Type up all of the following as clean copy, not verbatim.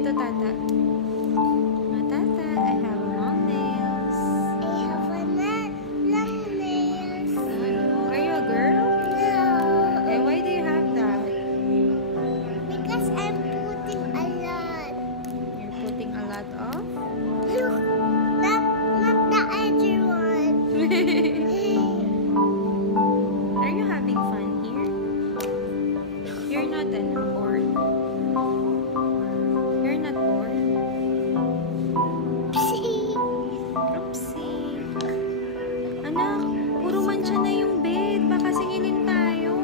to Tata. Tata, I have long nails. I have a long nails. Are you a girl? No. And why do you have that? Because I'm putting a lot. You're putting a lot of? Look, not the edgy one. Are you having fun here? You're not bored? You're not bored? See? Oopsie. Anak, puro mancha na yung bed. Baka singilin tayo.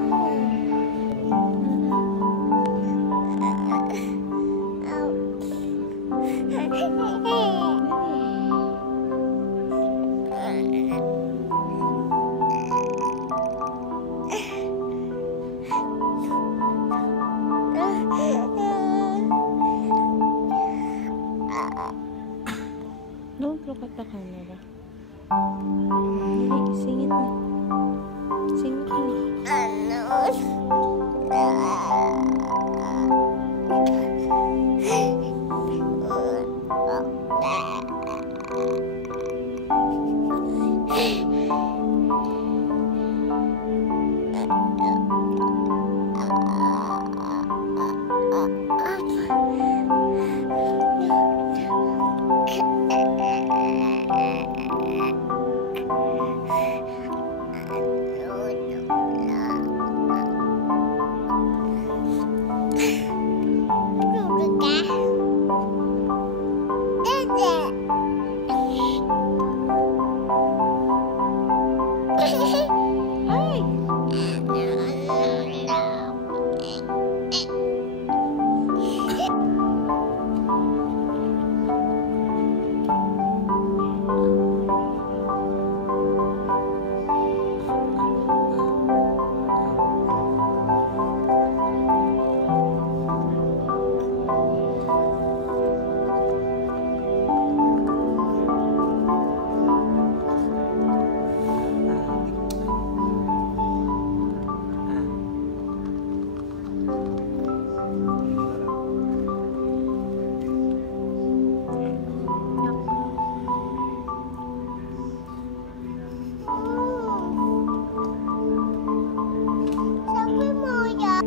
Don't look at the camera. Dali, sing it na. Sing it na. Ay! Sabi mo yan.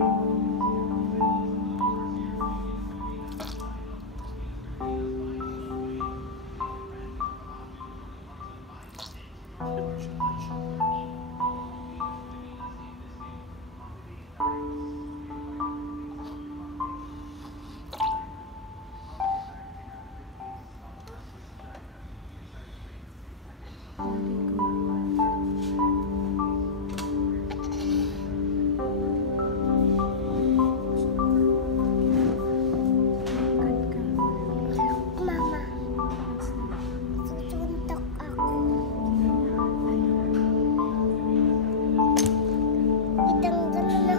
Mama, susuntok ako. Itanggal na.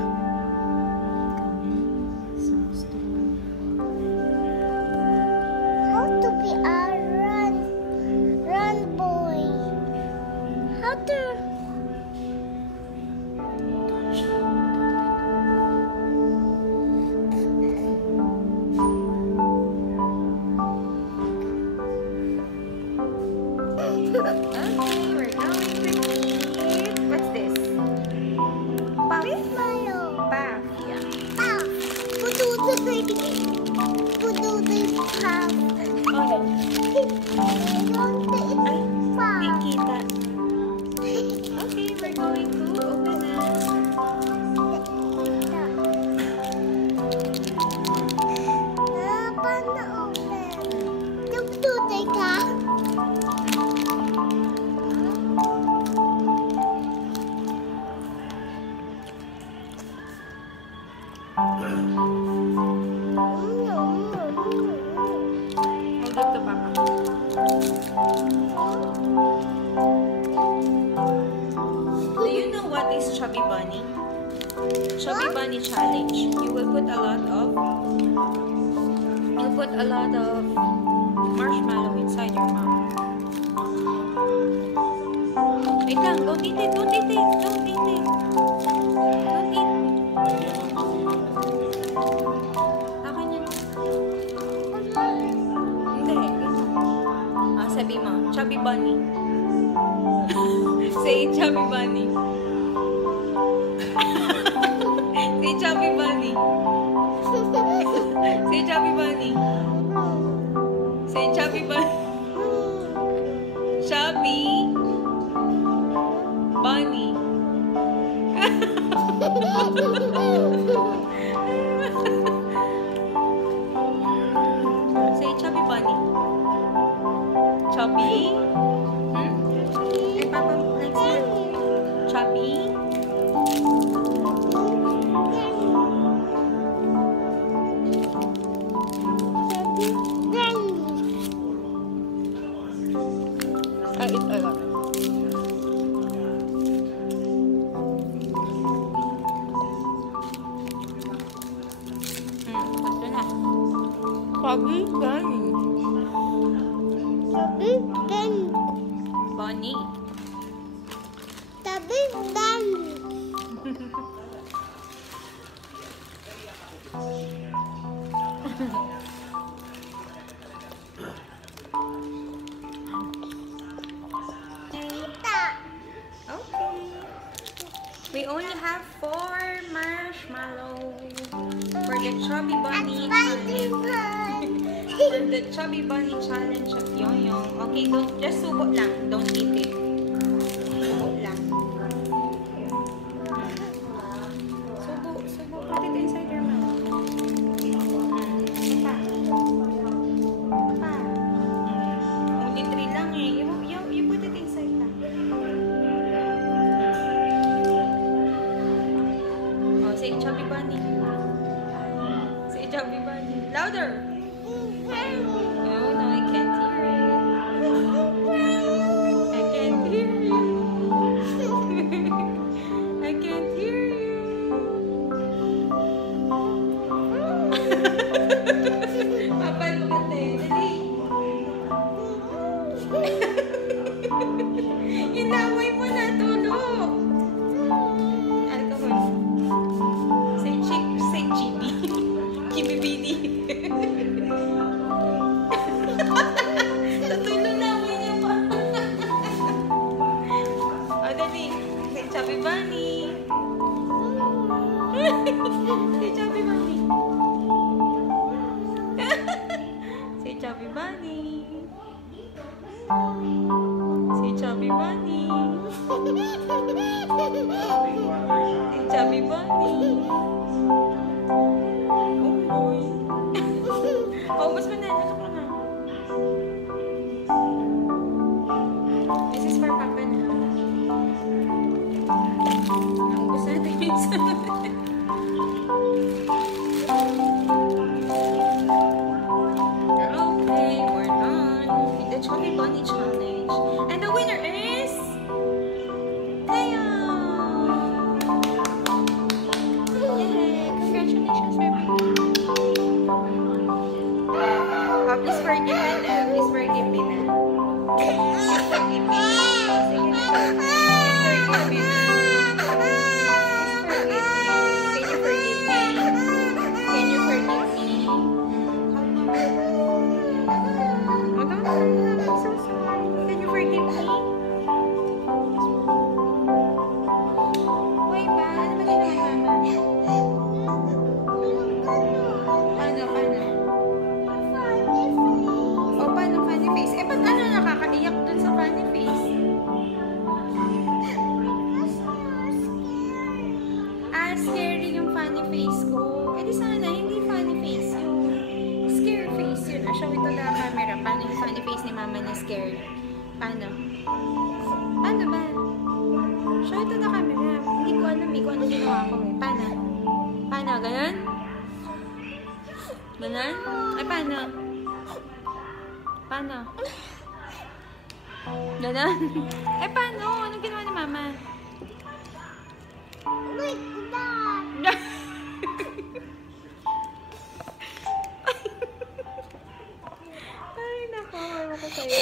How to be a run boy? How to? Okay, we're going to eat. What's this? Puff. Marshmallow. Puff, yeah. Puff. Pududoy. Pududoy puff. Oh, no. I want to eat puff. Hindi kita. Okay, we're going to open it. Paano open? Tugtutoy ka? Hold up to Papa. Do you know what is Chubby Bunny? Chubby Bunny challenge. You will put a lot of marshmallow inside your mouth. Wait lang, don't eat it, don't eat it, don't eat it. Don't eat. Akin yan. Chubby bunny. Say chubby bunny. Say chubby bunny. Say chubby bunny. Say chubby bunny. Chubby bunny. Say chubby bunny. Chubby. Ay, Papa, next one. Chubby. I eat a lot. Ito na. Chubby bunny. Chubby bunny. Bunny. Chubby bunny. Okay. We only have 4 marshmallows for the Chubby Bunny challenge. For the Chubby Bunny challenge of Yoyong. Okay, don't just subo lang. Don't eat it. Subo lang. Subo. Put it inside your mouth. Pa. Only 3 lang eh. You put it inside pa. Oh, say Chubby Bunny. Say Chubby Bunny. Louder. Oh no, I can't hear it. I can't hear you. I can't hear you. Papa, look at it. Dali. Inaway mo na, tulo. Alcohol. Say chibi. Chibibidi. Tutulo na, away niya pa. O, dali. Say Chubby Bunny. Say Chubby Bunny. Say Chubby Bunny. Say Chubby Bunny. Say Chubby Bunny. Oh boy. Oh, mas manalo ka na. This is for Papa na. Naubos natin minsan. Okay, we're done with the Chubby Bunny challenge. And the winner is Taya! Yay! Congratulations, baby! Please forgive me na. Please forgive me na. Please forgive me. Sige na. Please forgive me na. Please forgive me. Can you forgive me? I'm so sorry. Can you forgive me? Wait ba? Ano ba ginawa, Mama? O, paano funny face? Eh, ba't ano nakakaiyak dun sa funny face? Ah, scary yung funny face ko. Eh, di sana, hindi funny face yun. Scary face yun. Ah, show it to the camera. Paano yung funny face ni Mama na scared? Paano? Paano ba? Show it to the camera. Hindi ko alam eh kung ano ginawa ko eh. Paano? Paano? Ganon? Ganon? Ay, paano? Paano? Ganon? Eh, paano? Anong ginawa ni Mama? Like that. Ay, nako. Ewan ko sa'yo.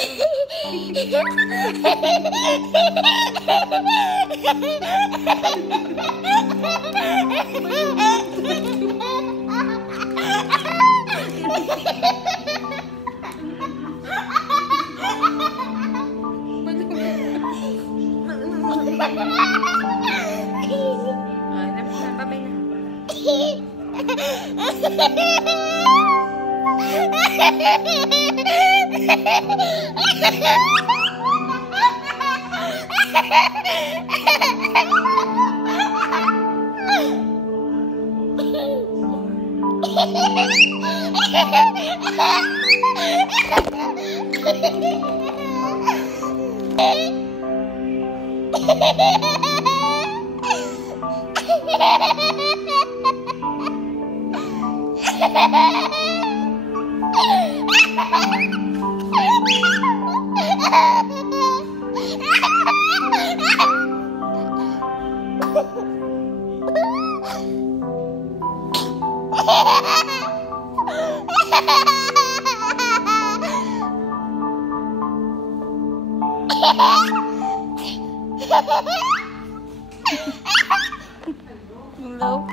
Hello?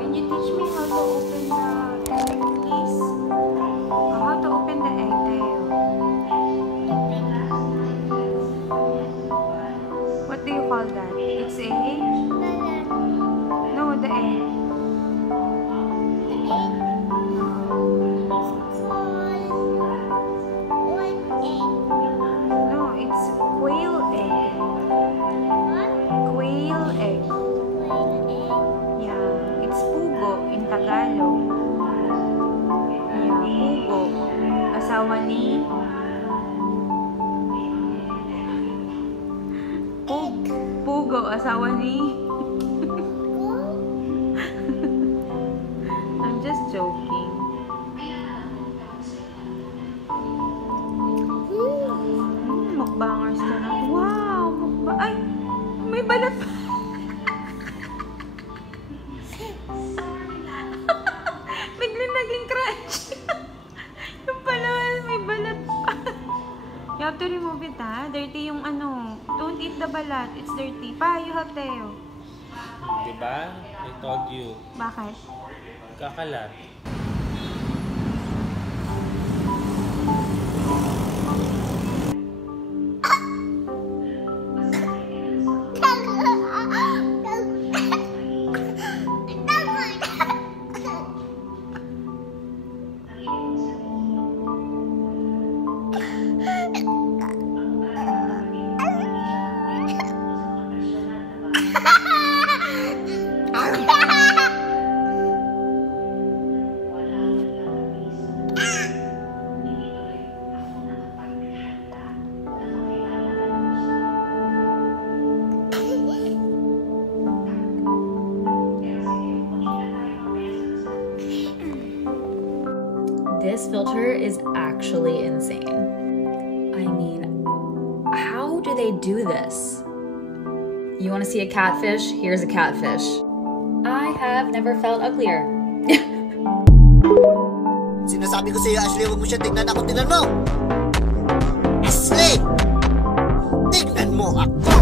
Can you teach me how to open the egg, please? How to open the egg, Teo? What do you call that? It's a... No, the egg. No, it's quail egg. Quail egg. Yeah, it's pugo in Tagalog. Yeah, pugo. Asawa ni... Pugo, asawa ni... I'm just joking. Mukbangers ka na. Wow! Ay! May balat pa! Biglang naging crunchy. Yung pala, may balat pa. You have to remove it, ha? Dirty yung ano. Don't eat the balat. It's dirty. Pa, you have Teo. Diba? I told you. Bakit? Kakalat. This filter is actually insane. I mean, how do they do this? You want to see a catfish? Here's a catfish. I have never felt uglier. Sinasabi ko sa iyo, Ashley, huwag mo siya tignan ako. Tignan mo! Ashley! Tignan mo ako!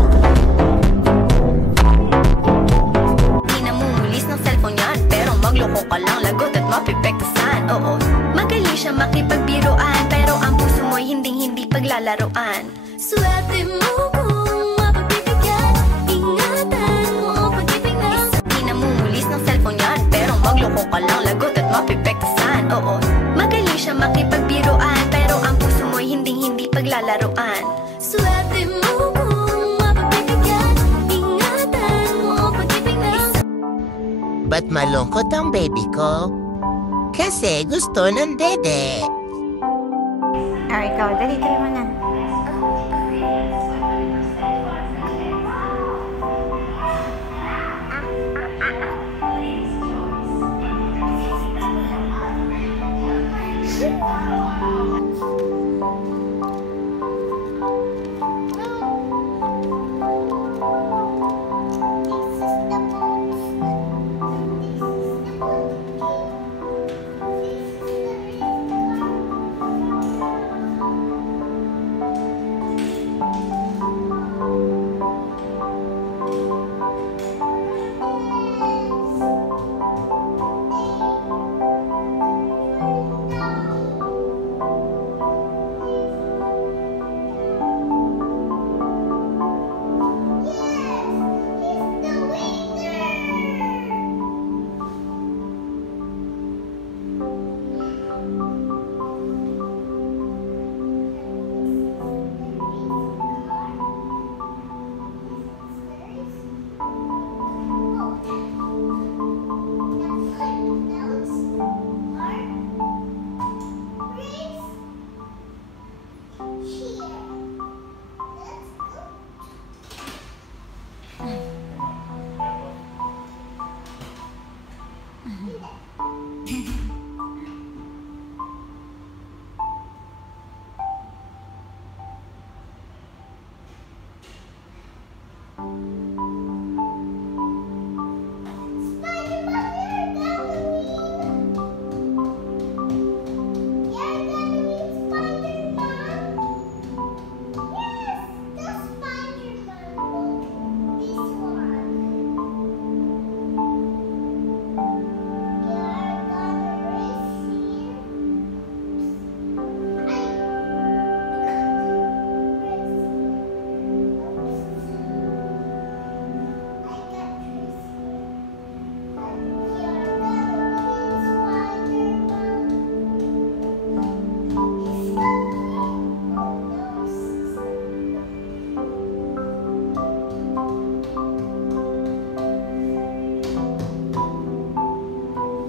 Di namumulis ng cellphone yan, pero magloko ka lang, lagot at mapipektasan. Oo, magaling siya makipagbiruan, pero ang puso mo'y hinding-hindi paglalaroan. Swerte mo kung mapagbibigyan, ingatan mo ang pag-ibig na. Di namumulis ng cellphone yan, pero magloko ka lang, lagot at mapipektasan. Oo, magaling siya makipagbiruan, pero ang puso mo'y hinding-hindi paglalaroan. Swerte mo kung mapagbibigyan, ingatan mo ang pag-ibig na. Ba't malungkot ang baby ko? Kasi gusto ng dede. Ikaw, dali mo na.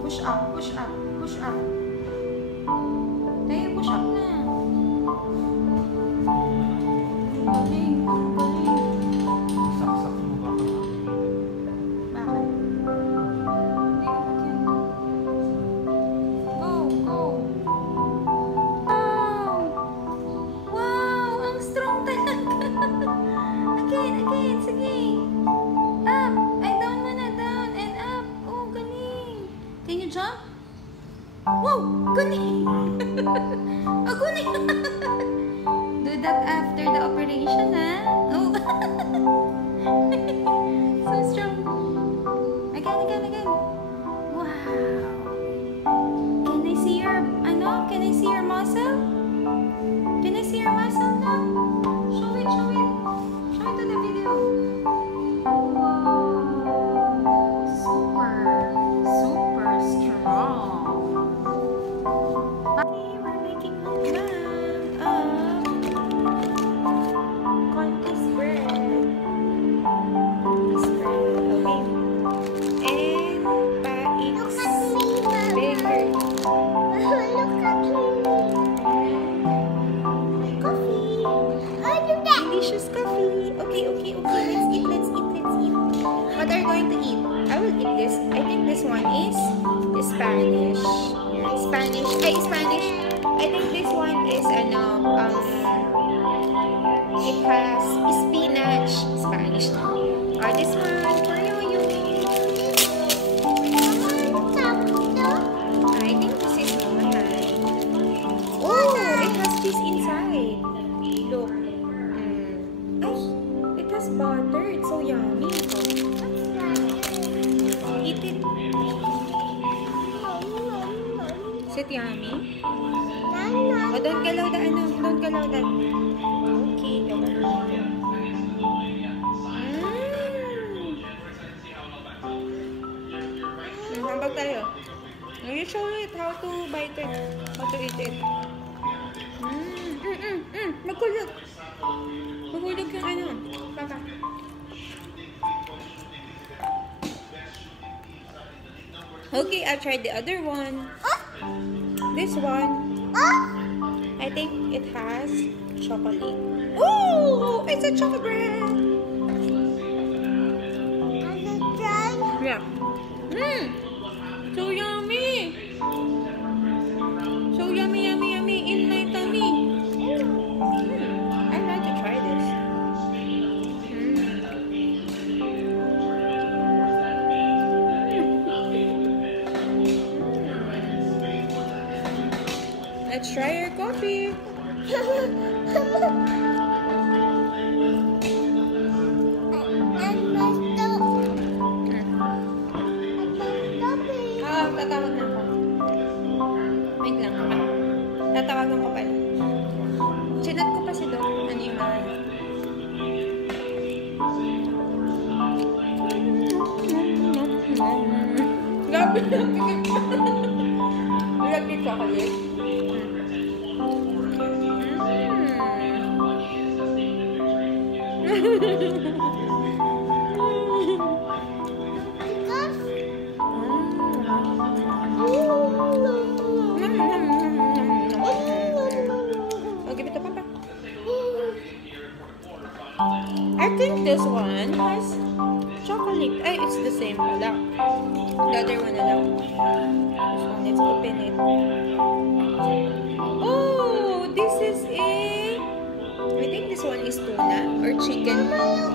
Push up, push up, push up. Tayo, push up na. Galing, ang galing. Saksak mo ba ka? Bakit? Hindi, abot yan. Go, go. Wow! Wow! Ang strong talaga. Again, sige. Up! Ay, down muna, down and up. Oh, galing. Can you jump? Wow! Galing! Oh, galing! Do that after the operation, ha? Oh! So strong. Again. Wow! Can I see your, can I see your muscle? Can I see your muscle now? Show it. Show it to the video. Wow! Super strong. Okay, we're making mukbang of contest bread. Okay. And Paik's bakery. Look at me. Coffee. Do that. Delicious coffee. Okay. Let's eat. What are you going to eat? I will eat this. I think this one is the Spanish. Spanish. I think this one is it has spinach. Spanish. Or this one for you. I think this is one. Oh, it has cheese inside. Look. Ay, it has butter. It's so yummy. Eat it. Is it yummy? Oh, don't galaw the Don't galaw that. Okay, galaw. Hambag tayo. You show it how to bite it. How to eat it. Magkulog. Mahulog yung Papa. Okay, I'll try the other one. This one. I think it has chocolate. Oh, it's a chocolate bread. Yeah. So yummy. So yummy in my tummy. I'd like to try this. Let's try your coffee. Tatawag na ako. Wait lang. Tatawagan ko pala. Chinat ko pa si Doc. Ano yung mga Gabi na. Gabi chocolate. Okay, ito Papa. I think this one has chocolate. Ay, it's the same pala. The other one na lang. This one, let's open it. Oh, this is a I think this one is tuna or chicken.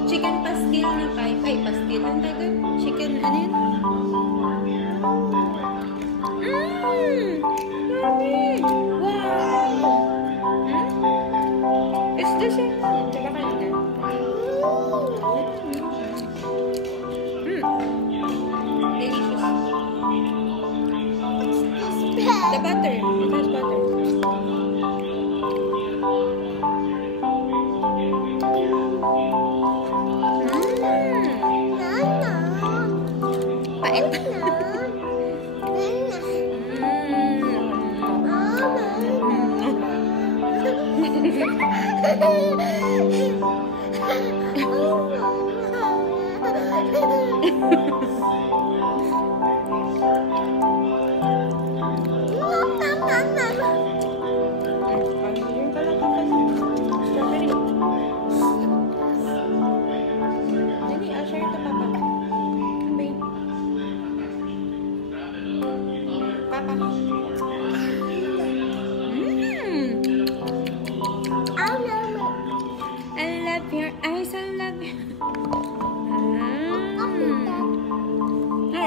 Chicken pastil na pie. Ay, pastil. Ang tagal. Chicken, ano yun? Yummy! Wow! It's the same. Tsaka kanina. Delicious. The butter. It has butter. Pait.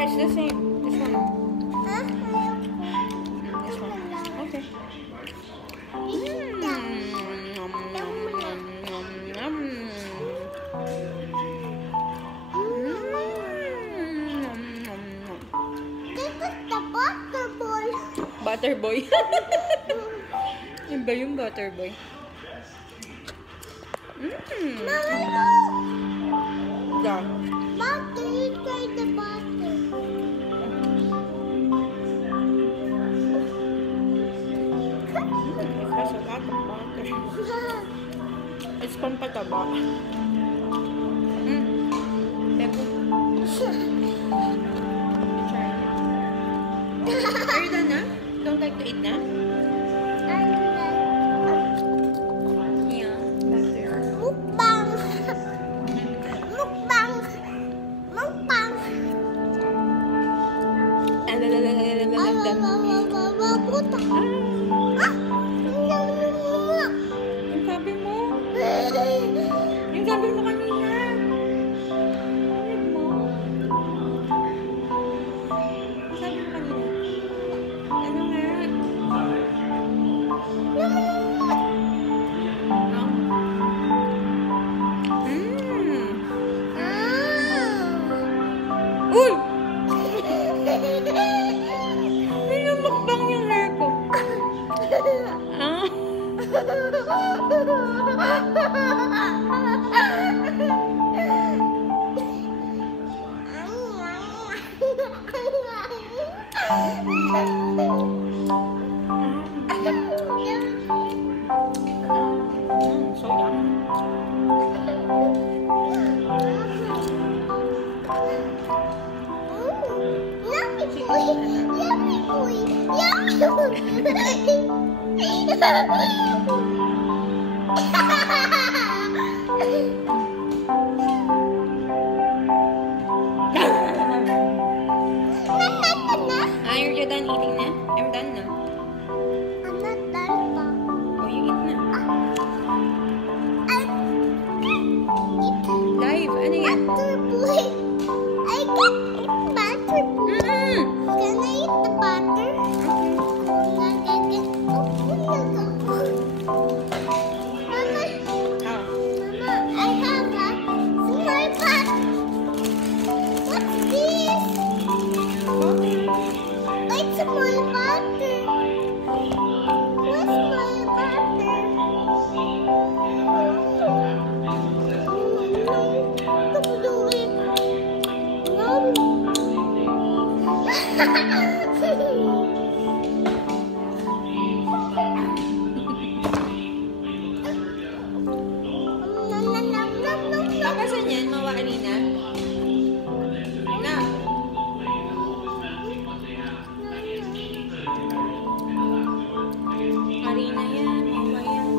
It's the same. This one. This one. Okay. Butter boy. Yan ba yung butter boy? Yeah. Butter, you try the butter. It has a lot of butter. It's pampataba. Bebo. Are you done na? Don't like to eat na? Yeah. Mukbang. Mukbang. Mukbang. Puta. Yung sabi mo. Yung sabi mo kanina. Ano mo? Yung sabi mo kanina. Ano nga? Uy! May namukbang yung hair ko. Ah? So yummy. Yummy boy. Yummy Are you done eating na? I'm done na. I'm not done pa. Oh, you eat na. Live, ano yan? Butter boy. I got butter boy. Can I eat the butter? How? Mama, I have a small pot. What's this? It's small butter. What's small butter? Stop doing. Kapasan yan, mawari na. Na. Harina yan, mawa yan.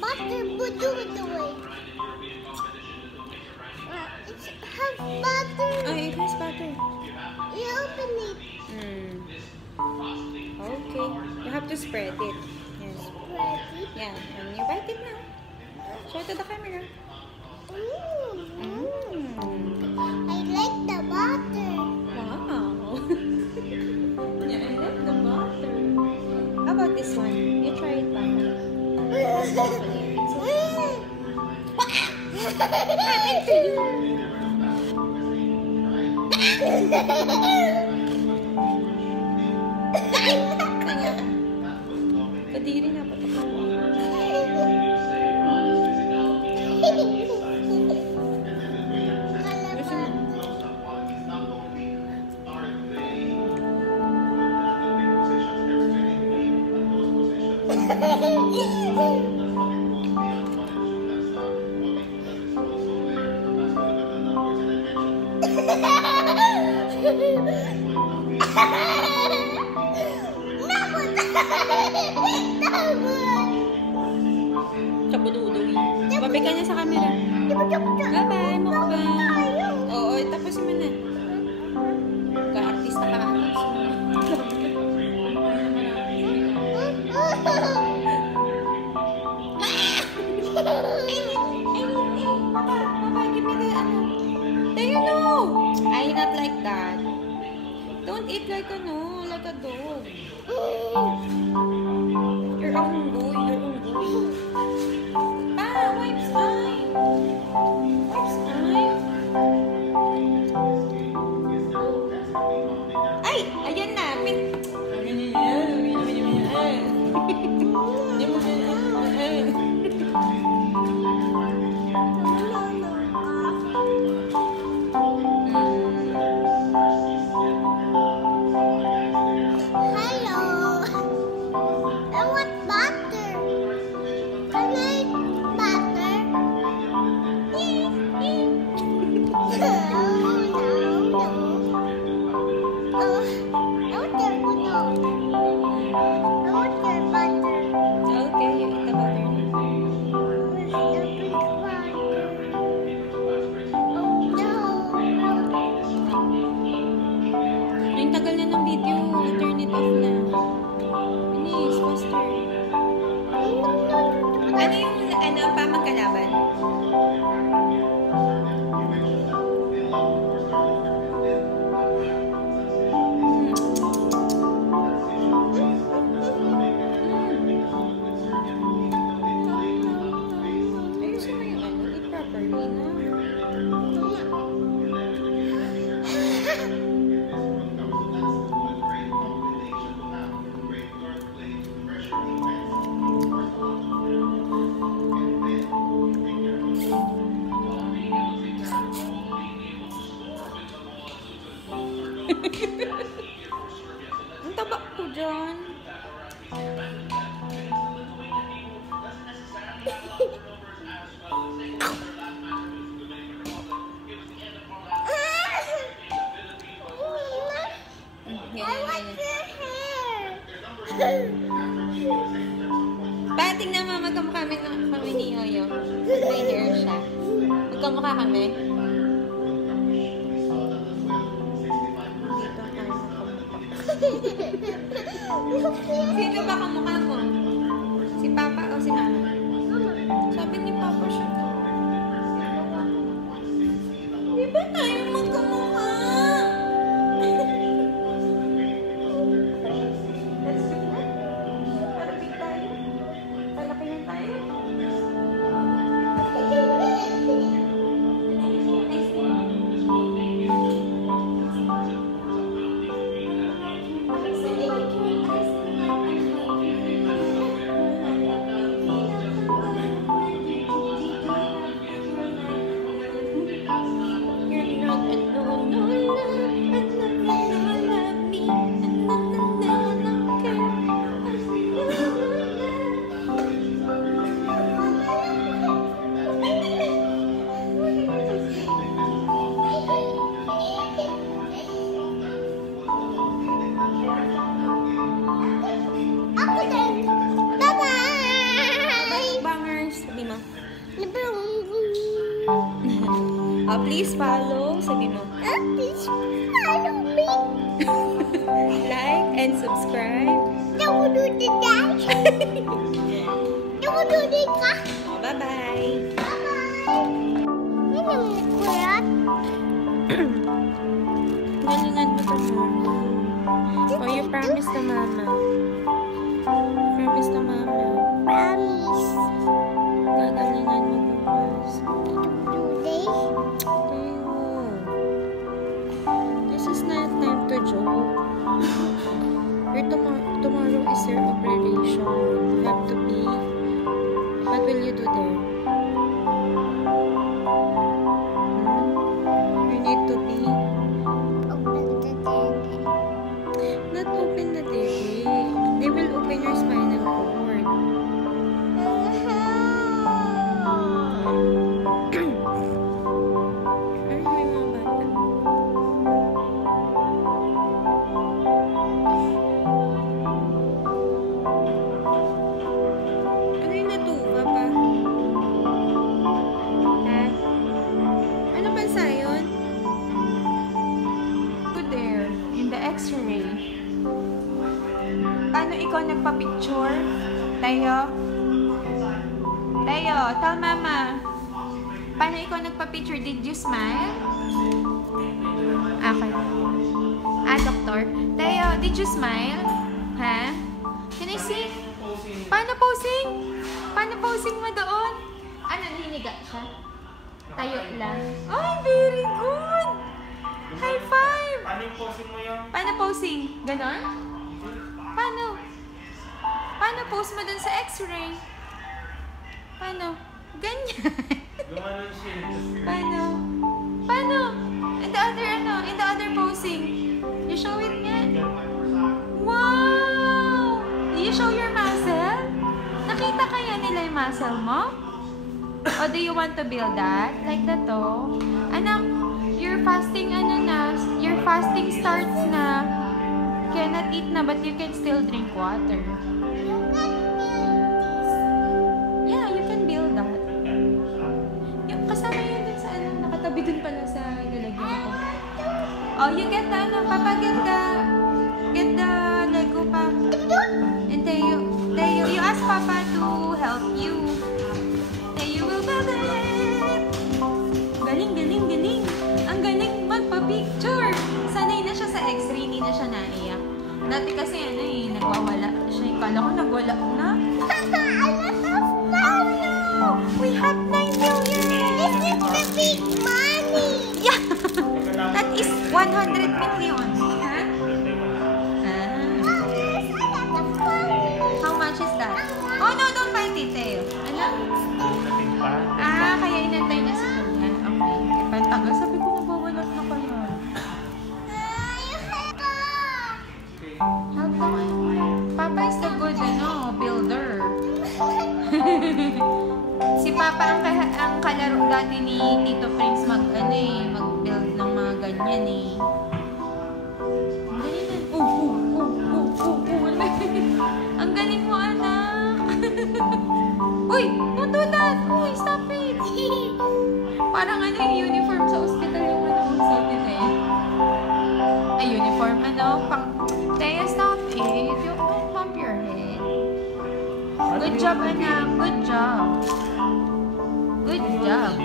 Butter would do it away. It has butter. Oh, it has butter. You open it. Okay. You have to spread it. Yes. Ready? Yeah. And you bite it now. Show to the camera. I like the butter. Wow. Yeah, I love the butter. How about this one? You try it, Papa. Happened to you. Kaya. Kadiri na pa ito. Gusto mo? Kabududoy. Babay ka niya sa camera. Bye-bye, mukbang. Oo, tapusin mo na. Ka-artista ka. Papa, give me the ano. Do you know? I not like that. Don't eat like a dog. You're hungry. Wipes time. Ay! Ayan na. Hello. I want butter. Can I eat butter? Okay, you eat the butter. Yung tagal na ng video, turn it off na. Bilis, faster. Ano yung pamang kalaban? Ayusin mo yung ano, eat properly na. Ang taba ko dyan. Pating na magkamukha kami ni Yoyo. May hair siya. Magkamukha kami. Dito tayo magkamukha. Sino ba kamukha mo? Si Papa o si Mama? Sabi ni Papa siya. Di ba tayo magkamukha? Let's do that. Para big tayo. Talaki na tayo. Please follow. Sabi mo. Please follow me. Like and subscribe. Dumududi ka. Oh, bye-bye. Yan yung nagkulat. Galingan mo to, Mama. Oh, you promise to Mama. Promise to Mama. Promise. Gagalingan mo bukas. Today. Tayo. This is not time to joke. Tomorrow is your operation. You have to be. What will you do there? You need to be. Open the door. Not open the TV. They will open your spinal cord. Ay, may mga bata. Ano yung natuwa pa? Ha? Ano bansa yun? Go there, in the x-ray. Paano ikaw nagpa-picture? Tayo? Tayo, tell Mama. Paano ikaw nagpa-picture? Did you smile? Okay. Doctor. Tayo, did you smile? Ha? Can I see? Paano posing? Paano posing mo doon? Ano, hiniga siya? Tayo lang. Ay, very good! High five! Paano yung posing mo yung? Paano posing? Ganon? Paano? Paano pose mo dun sa x-ray? Paano? Ganyan. Gumanon siya. Paano? Paano? In the other, in the other posing. You show it nga. Wow! Do you show your muscle? Nakita kaya nila yung muscle mo? Or do you want to build that? Like that to? Anak, your fasting, your fasting starts na. Cannot eat na, but you can still drink water. Yeah, you can build that. Yung kasama yun dun sa nakatabi dun pala sa lalagyan ko. Oh, you get the, Papa, get the Lego pa. And Teo, you ask Papa to help you. Teo will build it. Galing, galing, galing. Ang galing magpa-picture. Sanay na siya sa x-ray, hindi na siya naiyak. Dati kasi nagwawala siya. Kala ko nagwala na. Oh no! We have 9 million! This is the big money. Yeah! That is 100 million. Ha? How much is that? Oh no, don't bite it, Teo. Ano? Nating pa. Kaya inantay niya si Kuya. Okay. Pantagal. Sabi ko mabawalat na kayo. Help naman. Papa is the good, builder. Si Papa ang kalaro dati ni Tito Prince mag-build ng mga ganyan eh. Ang galing mo, anak. Uy, don't do that. Uy, stop it. Parang yung uniform sa hospital yung suot nito eh. Ay, uniform, pang... Taya, stop it. You can't bump your head. Good job, anak. Good job. Good job.